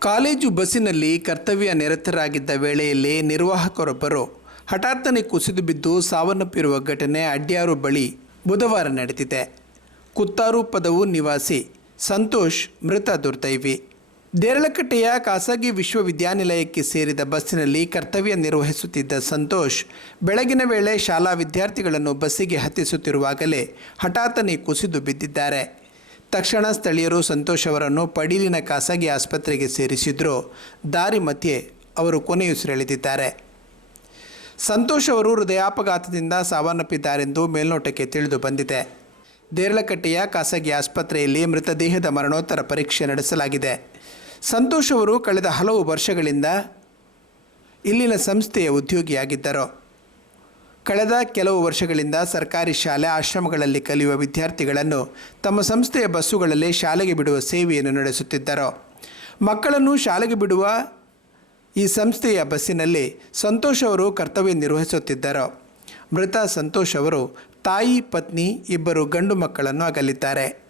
College ಬಸ್ಸಿನಲ್ಲಿ ಕರ್ತವ್ಯ ನಿರತರಾಗಿದ್ದ ವೇಳೆಯಲ್ಲಿ ನಿರ್ವಾಹಕರೊಬ್ಬರು ಹಠಾತ್ತನೆ ಕುಸಿದು ಬಿದ್ದು ಸಾವನ್ನಪ್ಪಿರುವ ಘಟನೆ ಅಡ್ಯಾರು ಬಳಿ ಬುಧವಾರ ನಡೆದಿದೆ. ಕುತ್ತಾರು ಪದವು ನಿವಾಸಿ ಸಂತೋಷ್ ಮೃತ ದುರ್ದೈವಿ. ದೇರಳಕಟ್ಟೆಯ ಖಾಸಗಿ ವಿಶ್ವವಿದ್ಯಾನಿಲಯಕ್ಕೆ ಸೇರಿದ ಬಸ್ಸಿನಲ್ಲಿ ಕರ್ತವ್ಯ ನಿರ್ವಹಿಸುತ್ತಿದ್ದ ಸಂತೋಷ್ ಬೆಳಗಿನ ವೇಳೆ ಶಾಲಾ ವಿದ್ಯಾರ್ಥಿಗಳನ್ನು ಬಸ್ಸಿಗೆ ಹತ್ತಿಸುತ್ತಿರುವಾಗಲೇ ಹಠಾತ್ತನೆ ಕುಸಿದು ಬಿದ್ದಿದ್ದಾರೆ. ತಕ್ಷಣ ಸ್ಥಳೀಯರು ಸಂತೋಷ್ ಅವರನ್ನು ಪಡೀಲಿನ ಖಾಸಗಿ ಆಸ್ಪತ್ರೆಗೆ ಸೇರಿಸಿದ್ರು. ದಾರಿ ಮಧ್ಯೆ ಅವರು ಕೊನೆಯುಸಿರೆಳೆದಿದ್ದಾರೆ ಸಂತೋಷ್ ಅವರು ಹೃದಯಾಪಘಾತದಿಂದ ಸಾವನ್ನಪ್ಪಿದ್ದಾರೆಂದು ಮೇಲ್ನೋಟಕ್ಕೆ ತಿಳಿದು ಬಂದಿದೆ. ದೇರಳಕಟ್ಟೆಯ ಖಾಸಗಿ ಆಸ್ಪತ್ರೆಯಲ್ಲಿ ಮೃತದೇಹದ ಮರಣೋತ್ತರ ಪರೀಕ್ಷೆ ನಡೆಸಲಾಗಿದೆ. ಸಂತೋಷ್ ಅವರು ಕಳೆದ ಹಲವು ವರ್ಷಗಳಿಂದ ಇಲ್ಲಿನ ಸಂಸ್ಥೆಯ ಉದ್ಯೋಗಿಯಾಗಿದ್ದರು. ಕಳೆದ ಕೆಲವು ವರ್ಷಗಳಿಂದ ಸರ್ಕಾರಿ ಶಾಲೆ ಆಶ್ರಮಗಳಲ್ಲಿ ಕಲಿಯುವ ವಿದ್ಯಾರ್ಥಿಗಳನ್ನು ತಮ್ಮ ಸಂಸ್ಥೆಯ ಬಸ್ಸುಗಳಲ್ಲಿ ಶಾಲೆಗೆ ಬಿಡುವ ಸೇವೆಯನ್ನು ನಡೆಸುತ್ತಿದ್ದರು. ಮಕ್ಕಳನ್ನು ಶಾಲೆಗೆ ಬಿಡುವ ಈ ಸಂಸ್ಥೆಯ ಬಸ್ಸಿನಲ್ಲಿ ಸಂತೋಷ್ ಅವರು ಕರ್ತವ್ಯ ನಿರ್ವಹಿಸುತ್ತಿದ್ದರು. ಮೃತ ಸಂತೋಷ್ ಅವರು ತಾಯಿ, ಪತ್ನಿ, ಇಬ್ಬರು ಗಂಡು ಮಕ್ಕಳನ್ನು ಅಗಲಿದ್ದಾರೆ.